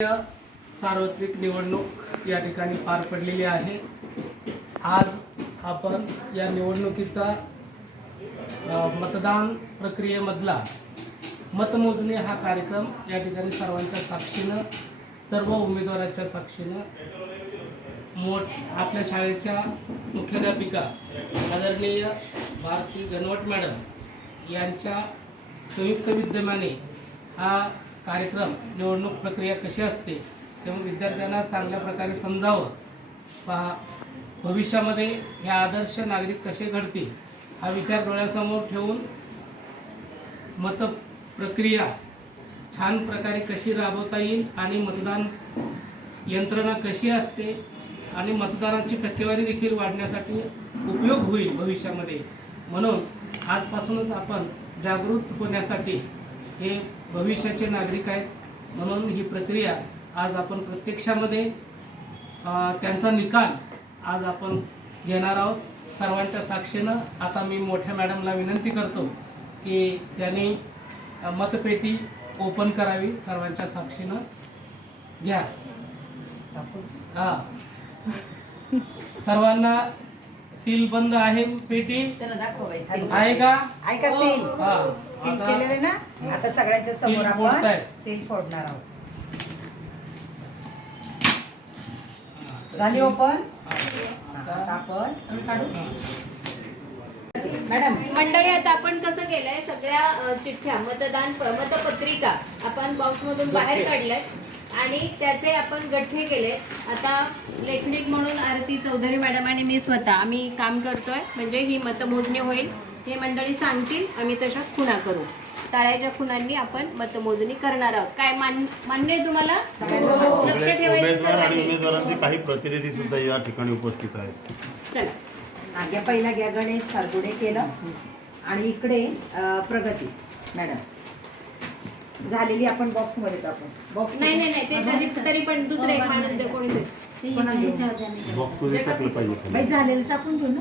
सार्वत्रिक निवडणूक या ठिकाणी पार पडलेली आहे. आज आपण या निवडणुकीचा मतदान प्रक्रियेमधला मतमोजणी हा कार्यक्रम या ठिकाणी सर्वांच्या साक्षीनं सर्व उमेदवाराच्या साक्षीनं मोठ आपल्या शाळेच्या मुख्याध्यापिका आदरणीय भारती घनवट मॅडम यांच्या संयुक्त विद्यमाने हा कार्यक्रम निवडणूक प्रक्रिया कशी असते तेव्हा विद्यार्थ्यांना चांगल्या प्रकारे समजावं. पहा भविष्यामध्ये हे आदर्श नागरिक कसे घडतील हा विचार डोळ्यासमोर ठेवून मत प्रक्रिया छान प्रकारे कशी राबवता येईल आणि मतदान यंत्रणा कशी असते आणि मतदानाची टक्केवारी देखील वाढण्यासाठी उपयोग होईल भविष्यामध्ये. म्हणून आजपासूनच आपण जागृत होण्यासाठी हे भविष्याचे नागरिक आहेत. म्हणून ही प्रक्रिया आज आपण प्रत्यक्षामध्ये त्यांचा निकाल आज आपण घेणार आहोत. सर्वांच्या साक्षीनं आता मी मोठ्या मॅडमला विनंती करतो की त्यांनी मतपेटी ओपन करावी. सर्वांच्या साक्षीनं घ्या. हा. सर्वांना सील बंद आहे पेटी? आहे का? ऐका सील? हा. सील केलेलं ना? आता सगळ्यांच्या समोर सील आपण फोडताय. सील फोडणार आहोत. झाली ओपन आता आपण काढू. हा. मॅडम. मंडळी आता आपण कसं केलंय? सगळ्या अ, चिठ्ठ्या मतदान प- मतपत्रिका आपण बॉक्स मधून बाहेर गठ्ठे. काढल्याय आणि त्याचे आपण गठ्ठे केले आता लेखनिक म्हणून आरती चौधरी मॅडम आणि मी स्वतः. आम्ही काम करतोय. म्हणजे ही मतमोजणी होईल. हे मंडळी सांगतील आम्ही तशा खुणा करू. टाळ्याच्या खुणांनी आपण मतमोजणी करणार आहोत. काय मान- मान्य आहे तुम्हाला? लक्ष ठेवायचं काही प्रतिनिधी सुद्धा या ठिकाणी उपस्थित आहेत. चला. घ्या पहिला घ्या गणेश फारगुडे केलं. आणि इकडे प्रगती मॅडम. झालेली आपण बॉक्समध्ये टाकू बॉक्स नाही नाही नाही ते तरी तरी पण दुसरं एक माणूस कोणीतरी. झालेलं टाकून घेऊ ना.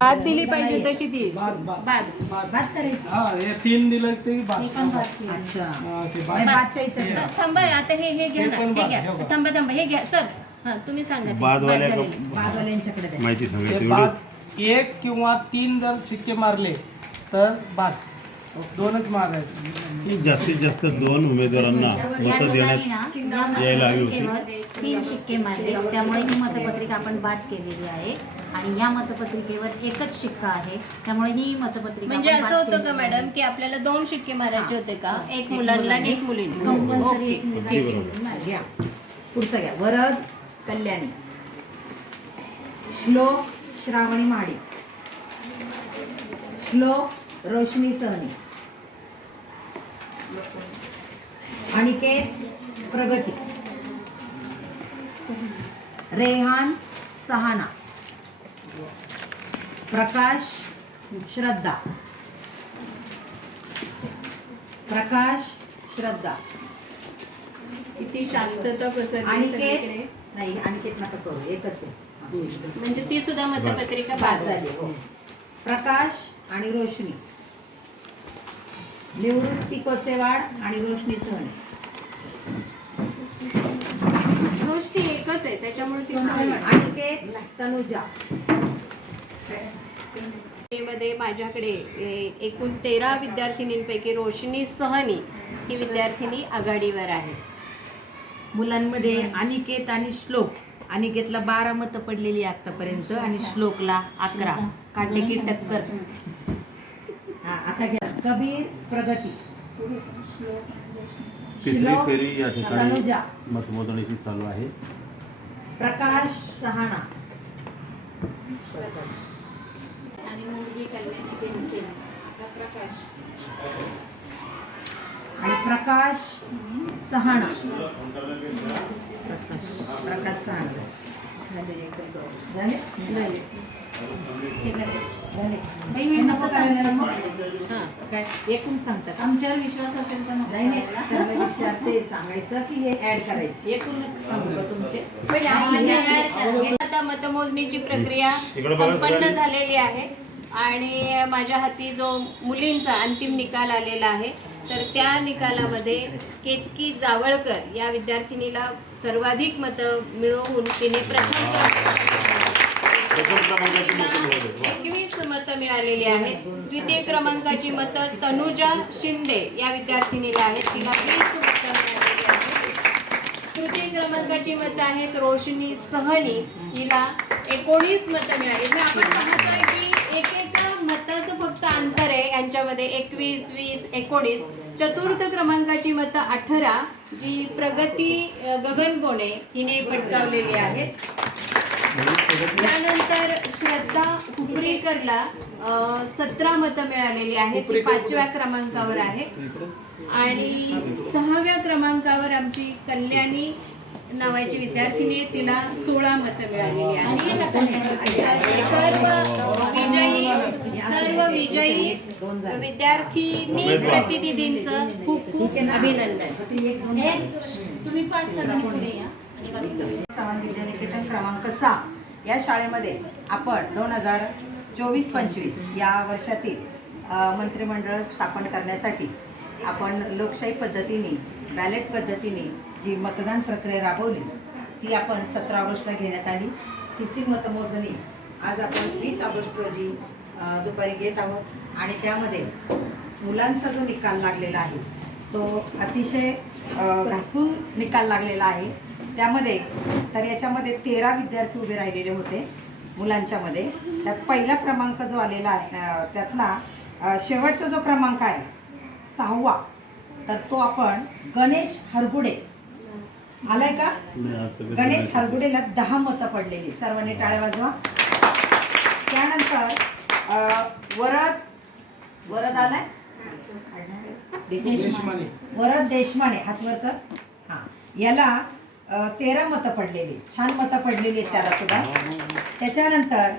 भात दिली पाहिजे तशी ती. भात करायची. हा हे तीन दिलं ते. थांबा आता हे हे घ्या हे ना. हे घ्या. हे. थांबा थांबा. हे घ्या. सर हा तुम्ही सांगा द्या. माहिती बाद एक किंवा तीन जर शिक्के मारले तर बाद दोनच मारायचे की जास्तीत जास्त दोन उमेदवारांना मतं देण्यात ना या यायला हवी होती. तीन शिक्के मारले. त्यामुळे ही मतपत्रिका आपण बाद केलेली आहे. आणि या मतपत्रिकेवर एकच शिक्का आहे. त्यामुळे ही मतपत्रिका म्हणजे असं होतं का मॅडम की आपल्याला दोन शिक्के मारायचे होते का? एक मुलांना आणि एक मुलांना. कंपल्सरी एक. घ्या. पुढचं घ्या. वरद कल्याणी. श्लोक श्रावणी महाडी श्लोक रोशनी सहनी. अनिकेत प्रगती. रेहान सहाना. प्रकाश श्रद्धा. प्रकाश श्रद्धा. किती शांतता पसरली अनिकेत सगळीकडे. नाही अनिकेत नका करू एकच आहे. म्हणजे ती सुद्धा मतपत्रिका बाद बाद झाली हो. प्रकाश आणि रोशनी. निवृत्ती कोचेवाड आणि रोशनी सहनी गोष्टी एकच आहे त्याच्यामुळे ती सहन वाटते. अनिकेत तनुजा. मध्ये माझ्याकडे एकूण तेरा विद्यार्थिनींपैकी रोशनी सहनी ही विद्यार्थिनी आघाडीवर आहे. मुलांमध्ये अनिकेत आणि श्लोक. अनिकेतला बारा मतं पडलेली आतापर्यंत आणि श्लोकला अकरा. काढले की टक्कर. हा, आता घ्या. कबीर प्रगती. तिसरी श्लोक, फेरी या ठिकाणी मतमोजणीची चालू आहे. प्रकाश सहाना आणि मुलगी कल्याणी बेनके. प्रकाश. आणि प्रकाश सहाना प्रकाश. प्रकाश सहाना झाले झाले? सांगते एकूण सांगतात आमच्यावर विश्वास असेल तर नाही विचारते सांगायचं की हे ऍड करायचे एकूण सांगू का तुमचे पहिले. आता मतमोजणीची प्रक्रिया संपन्न. झालेली आहे आणि माझ्या हाती जो मुलींचा अंतिम निकाल आलेला आहे तर त्या निकालामध्ये केतकी जावळकर या विद्यार्थिनीला सर्वाधिक मतं मिळवून तिने प्रथम प्रथम क्रमांकाची मतं. एकवीस मतं मिळालेली आहेत. द्वितीय क्रमांकाची मतं तनुजा शिंदे या विद्यार्थिनीला आहेत. तिला वीस मतं मिळालेली आहेत. तृतीय क्रमांकाची मतं आहेत रोशनी सहनी. हिला एकोणीस मतं मिळाली म्हणजे आपण पाहतोय की एकेका मताचं फक्त अंतर आहे. यांच्यामध्ये एकवीस वीस एकोणीस. चतुर्थ क्रमांकाची मतं अठरा. जी प्रगती अ, गगन गोणे हिने पटकावलेली आहेत. त्यानंतर श्रद्धा हुपरीकरला सतरा मतं मिळालेली आहेत. ती पाचव्या क्रमांकावर आहे आणि सहाव्या क्रमांकावर आमची कल्याणी नावाची विद्यार्थिनी आहे. तिला सोळा मतं मिळालेली आहेत. आणि सर्व विजयी सर्व विजयी विद्यार्थिनी प्रतिनिधींचं खूप खूप अभिनंदन. तुम्ही पाच बाकी समान विद्यानिकेतन क्रमांक सहा. या शाळेमध्ये आपण दोन हजार चोवीस पंचवीस या वर्षातील मंत्रिमंडळ स्थापन करण्यासाठी आपण लोकशाही पद्धतीने बॅलेट पद्धतीने जी मतदान प्रक्रिया राबवली ती आपण सतरा ऑगस्टला घेण्यात आली. तिची मतमोजणी आज आपण वीस ऑगस्ट रोजी दुपारी घेत आहोत. आणि त्यामध्ये मुलांचा जो निकाल लागलेला आहे तो अतिशय घासून निकाल लागलेला आहे. त्यामध्ये तर याच्यामध्ये तेरा विद्यार्थी उभे राहिलेले होते मुलांच्यामध्ये त्यात पहिला क्रमांक जो आलेला आहे त्यातला शेवटचा जो क्रमांक आहे सहावा तर तो आपण गणेश हरगुडे. आलाय का? गणेश. हरगुडेला दहा मतं पडलेली सर्वांनी टाळ्या वाजवा. त्यानंतर वरद वरद आलाय? वरद देशमाने हात वर कर. हा. याला तेरा मतं पडलेली. छान मतं पडलेली आहेत त्याला सुद्धा. त्याच्यानंतर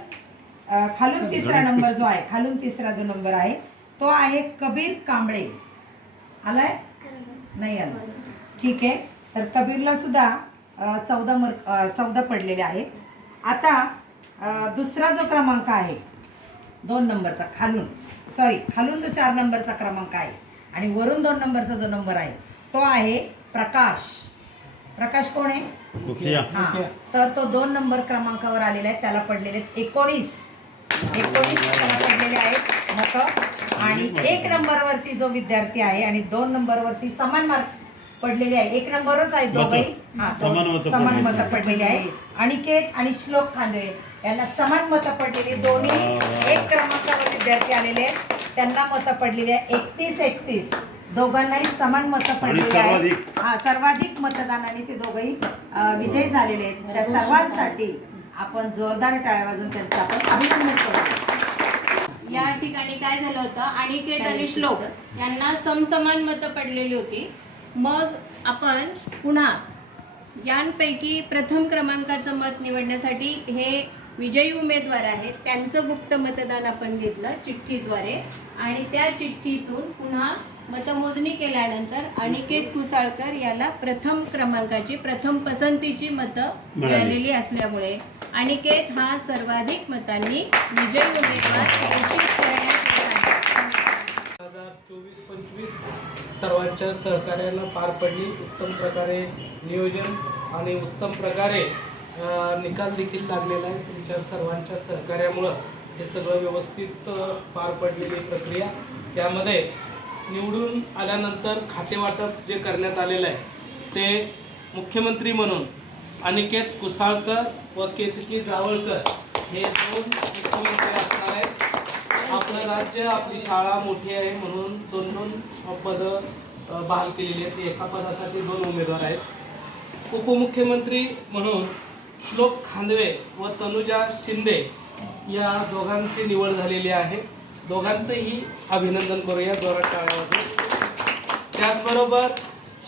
खालून तिसरा नंबर जो आहे खालून तिसरा जो नंबर आहे तो आहे कबीर कांबळे. आलाय? नाही आला. ठीक आहे. तर कबीरला सुद्धा चौदा मर चौदा पडलेले आहेत. आता दुसरा जो क्रमांक आहे दोन नंबरचा खालून. सॉरी खालून जो चार नंबरचा क्रमांक आहे आणि वरून दोन नंबरचा जो नंबर आहे तो आहे प्रकाश. प्रकाश कोण? आहे हा. तर तो दोन नंबर क्रमांकावर आलेला आहे. त्याला पडलेले आहेत एकोणीस. एकोणीस त्याला पडलेले आहेत. मतं आणि एक नंबरवरती जो विद्यार्थी आहे आणि दोन नंबरवरती समान मार्क पडलेले आहे. एक नंबरच आहे दोघही हा, समान मतं समान पडलेली. मतं पडलेली आहे. अनिकेत आणि श्लोक खांदे यांना समान मतं पडलेली दोन्ही एक क्रमांकावर विद्यार्थी आलेले आहेत. त्यांना मतं पडलेली आहे. एकतीस एकतीस. दोघांनाही समान मतं पडलेली आहेत. सर्वाधिक. हा सर्वाधिक मतदानाने ते दोघंही विजयी झालेले आहेत. त्या सर्वांसाठी आपण जोरदार टाळ्या वाजून त्यांचं आपण अभिनंदन करू. या ठिकाणी काय झालं होतं अनिकेत आणि श्लोक यांना समसमान मतं पडलेली होती. मग आपण पुन्हा यांपैकी प्रथम क्रमांकाचं मत निवडण्यासाठी हे विजयी उमेदवार आहेत. त्यांचं गुप्त मतदान आपण घेतलं चिठ्ठीद्वारे. आणि त्या चिठ्ठीतून पुन्हा मतमोजणी केल्यानंतर अनिकेत कुसाळकर याला प्रथम क्रमांकाची प्रथम पसंतीची मतं मिळाली. मिळालेली असल्यामुळे अनिकेत हा सर्वाधिक मतांनी विजयी उमेदवार चोवीस पंचवीस सर्वांच्या सहकार्यानं पार पडली. उत्तम प्रकारे नियोजन आणि उत्तम प्रकारे निकाल देखील लागलेला आहे. तुमच्या सर्वांच्या सहकार्यामुळं हे सगळं व्यवस्थित पार पडलेली प्रक्रिया. त्यामध्ये निवडून आल्यानंतर खातेवाटप जे करण्यात आलेलं आहे ते मुख्यमंत्री म्हणून अनिकेत कुसाळकर व केतकी जावळकर हे दोन मुख्यमंत्री असणार आहेत. आपलं राज्य आपली शाळा मोठी आहे म्हणून दोन दोन पदं बहाल केलेली आहेत. एका पदासाठी दोन उमेदवार आहेत. उपमुख्यमंत्री म्हणून श्लोक खांदवे व तनुजा शिंदे या दोघांची निवड झालेली आहे. दोघांचंही अभिनंदन करूया जोरात टाळ्यामध्ये त्याचबरोबर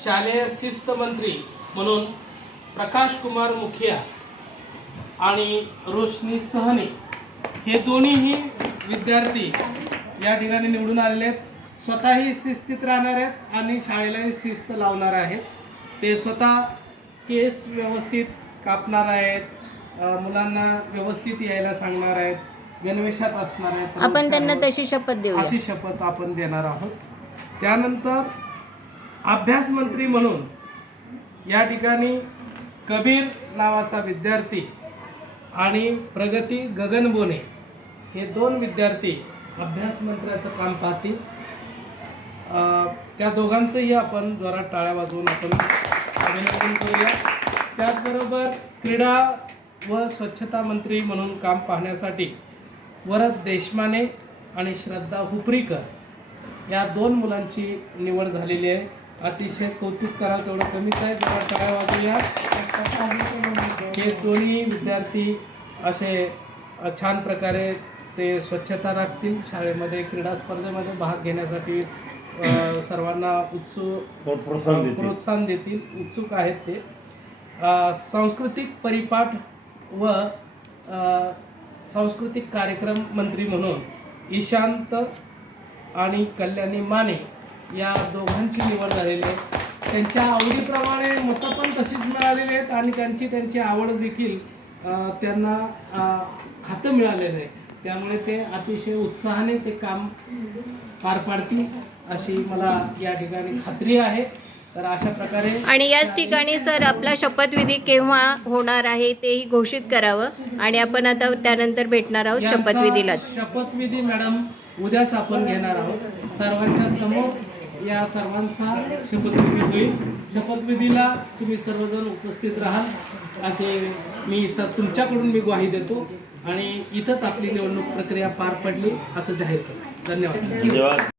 शालेय शिस्त मंत्री म्हणून प्रकाश कुमार मुखिया आणि रोशनी सहनी हे दोन्हीही विद्यार्थी या ठिकाणी निवडून आलेले आहेत. स्वतःही शिस्तीत राहणार आहेत आणि शाळेलाही शिस्त लावणार आहेत. ते स्वतः केस व्यवस्थित कापणार आहेत मुलांना व्यवस्थित यायला सांगणार आहेत गणवेशात असणार आहेत आपण त्यांना तशी शपथ. देऊया. अशी शपथ आपण देणार आहोत. त्यानंतर अभ्यास मंत्री म्हणून या ठिकाणी कबीर नावाचा विद्यार्थी आणि प्रगती गगनबोने हे दोन विद्यार्थी अभ्यास मंत्र्याचं काम पाहतील. त्या दोघांचंही आपण जोरात टाळ्या वाजवून आपण अभिनंदन करूया. त्याचबरोबर क्रीडा व स्वच्छता मंत्री म्हणून काम पाहण्यासाठी वरद देशमाने आणि श्रद्धा हुपरीकर या दोन मुलांची निवड झालेली आहे. अतिशय कौतुक करा तेवढं कमीच आहे जरा टाळ्या वाजूया हे दोन्ही विद्यार्थी असे छान प्रकारे ते स्वच्छता राखतील. शाळेमध्ये क्रीडा स्पर्धेमध्ये भाग घेण्यासाठी सर्वांना उत्सुक प्रोत्साहन देतील. प्रोत्साहन देतील. उत्सुक आहेत ते. सांस्कृतिक परिपाठ व सांस्कृतिक कार्यक्रम मंत्री म्हणून ईशांत आणि कल्याणी माने या दोघांची निवड झालेली आहे. त्यांच्या आवडीप्रमाणे मतं पण तशीच मिळालेली आहेत आणि त्यांची त्यांची आवड देखील त्यांना खातं मिळालेलं आहे. त्यामुळे ते अतिशय उत्साहाने ते काम पार पाडतील अशी मला या ठिकाणी खात्री आहे. तर अशा प्रकारे आणि याच ठिकाणी सर आपला शपथविधी केव्हा होणार आहे तेही घोषित करावं आणि आपण आता त्यानंतर भेटणार आहोत शपथविधीलाच. शपथविधी मॅडम उद्याच आपण घेणार आहोत. सर्वांच्या समोर या सर्वांचा शपथविधी होईल. शपथविधीला तुम्ही सर्वजण उपस्थित राहाल. असे मी स तुमच्याकडून मी ग्वाही देतो आणि इथंच आपली निवडणूक प्रक्रिया पार पडली असं जाहीर करतो. धन्यवाद.